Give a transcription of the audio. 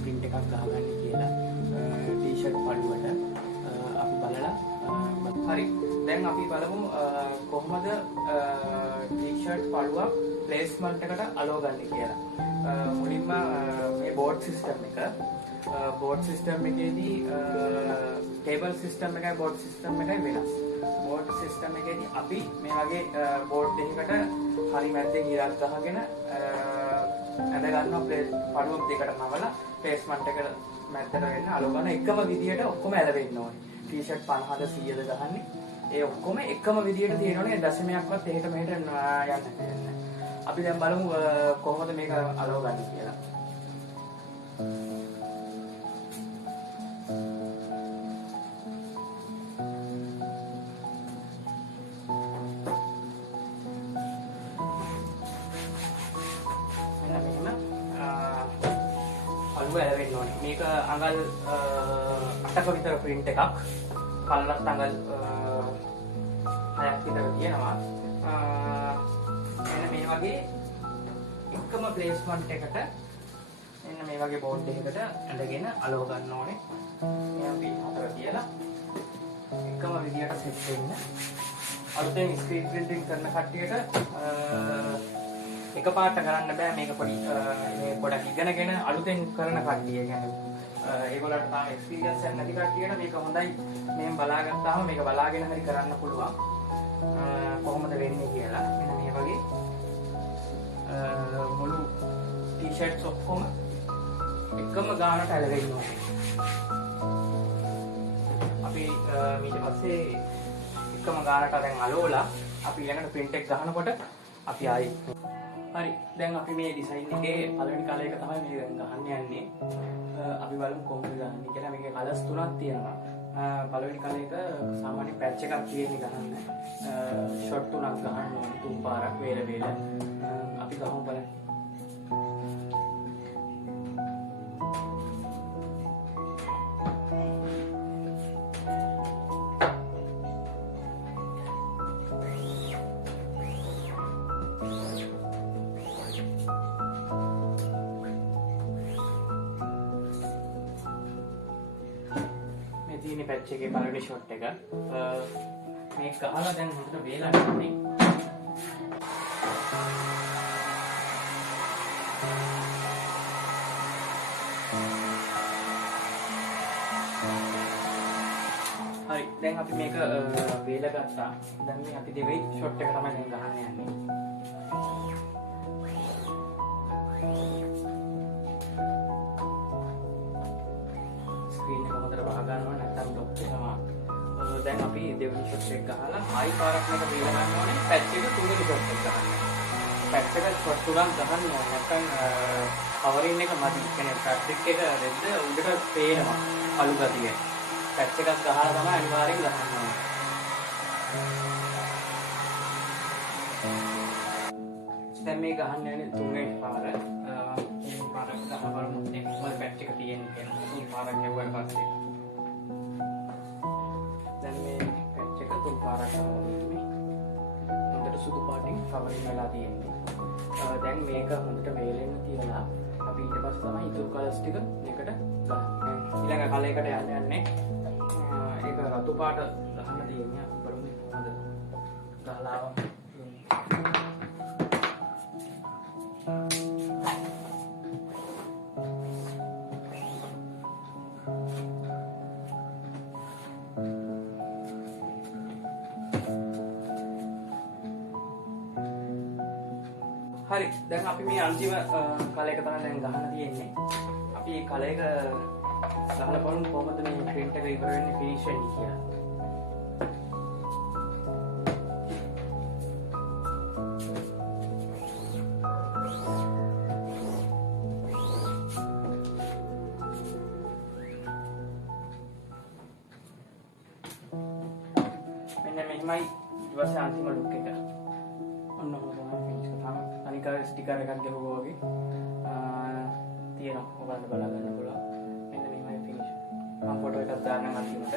print එකක් ගහගන්න කියලා t-shirt පළුවට අපි බලලා හරි දැන් අපි බලමු කොහොමද t-shirt පළුවක් placement එකට අලෝ ගන්න කියලා. මුලින්ම මේ board system එකේදී table system එකයි board system එකයි වෙනස්. board system එකේදී අපි මේ වගේ board දෙකකට හරි මැද්දෙන් ඉරක් ගහගෙන ඇඳ ගන්නවා පළුවක් දෙකට නවලා placement එකට මැද්දට වෙන්න අලෝ ගන්න එකම විදියට ඔක්කොම ඇලවෙන්න ඕනේ. t-shirt 50ද 100ද ගහන්නේ ඒ ඔක්කොම එකම විදියට තියෙනවනේ දශමයක්වත් එහෙට මෙහෙට යන්නේ නැහැ. අපි දැන් බලමු කොහොමද මේක අලෝ ගන්න කියලා. මේක අඟල් 8ක විතර print එකක්. පළලත් අඟල් 6ක් විතර තියෙනවා. මෙන්න මේ වගේ එකම placement එකට මෙන්න මේ වගේ board එකකට ඇඳගෙන අලෝ ගන්න ඕනේ. මෙයා pin 4 තියලා එකම විදියට set වෙන්න. අලුතෙන් screen printing කරන කට්ටියට එකපාරට කරන්න බෑ මේක පොඩි මේ පොඩක් ඉගෙනගෙන අලුතෙන් කරන කට්ටිය කියන්නේ ඒගොල්ලන්ට තාම එක්ස්පීරියන්ස් එකක් නැති කට්ටියට මේක හොඳයි මෙහෙම බලාගත්තාම මේක බලාගෙන හරි කරන්න පුළුවන් කොහොමද වෙන්නේ කියලා. මෙන්න මේ වගේ මුළු t-shirts ඔක්කොම එකම ගානට ඇලවෙන්න ඕනේ. අපි ඊට පස්සේ එකම ගානට දැන් අලෝලා අපි ඊළඟට print එක ගහනකොට අපි ආයි හරි දැන් අපි මේ ඩිසයින් එකේ පළවෙනි කලර් එක තමයි මේ දැන් ගහන්න යන්නේ. අපි බලමු කොහොමද ගහන්නේ කියලා. මේකේ කලර්ස් තුනක් තියෙනවා. පළවෙනි කලර් එක සාමාන්‍ය පැච් එකක් තියෙන්නේ ගහන්න. ෂොට් තුනක් ගහන්න ඕනේ තුන් පාරක් වේල වේල. අපි ගහමු බලන්න. පැච් එකේ පළවෙනි ෂොට් එක මේක ගහලා දැන් හොඳට වේලා ගන්නේ. හරි දැන් අපි මේක වේලා ගත්තා. දැන් මේ අපි දෙවෙනි ෂොට් එක තමයි දැන් ගහන්න යන්නේ. දැන් අපි දෙවෙනි ෂොට් එක ගහලා ආයි පාරක් මේක වේල ගන්න ඕනේ. පැච් එක තුන්වෙනි ෂොට් එක ගන්න. පැච් එක ෂොට් තුනක් ගහන්න ඕනේ. නැත්නම් කවරින් එක මදි. කියන්නේ ෆැබ්‍රික් එක රෙද්ද උඩට පේනවා අලු ගතිය. පැච් එකක් ගහලා තමයි අනිවාර්යෙන් ගහන්න ඕනේ. දැන් මේ ගහන්න යන්නේ තුන්වෙනි පාර. මේ පාරක් ගහලා බලමු කොහොමද පැච් එක තියෙන්නේ කියලා. තුන් පාරක් ගෙවුවට පස්සේ තුන් පාරක් තමයි හොඳට සුදු පාටින් කවරින් වෙලා තියෙන්නේ. දැන් මේක හොඳට වේලෙන්න තියලා අපි ඊට පස්සේ තමයි ඉතුරු කලර්ස් ටික මේකට ගන්න. ඊළඟ කලයකට යන්නේ ඒක රතු පාට ගහන්න තියෙන්නේ. අපි බලමු කොහොමද ගහලා හරි දැන් අපි මේ අන්තිම කලර් එක තමයි දැන් ගහන්න තියෙන්නේ. අපි මේ කලර් එක ගහලා බලමු කොහොමද මේ print එක ඉවර වෙන්නේ finish වෙන්නේ කියලා. මෙන්න මෙහිමයි ඊට පස්සේ අන්තිම ලුක් එක. ඔන්න ඔහොම finish කරනවා. අනික ස්ටිකර් එකක් ගහුවා වගේ තියෙනවා. ඔයාලට බලා ගන්න පුළුවන්. මෙන්න මෙහෙමයි ෆිනිෂ්. මම ෆොටෝ එකක් දාන්නම් අන්තිමට.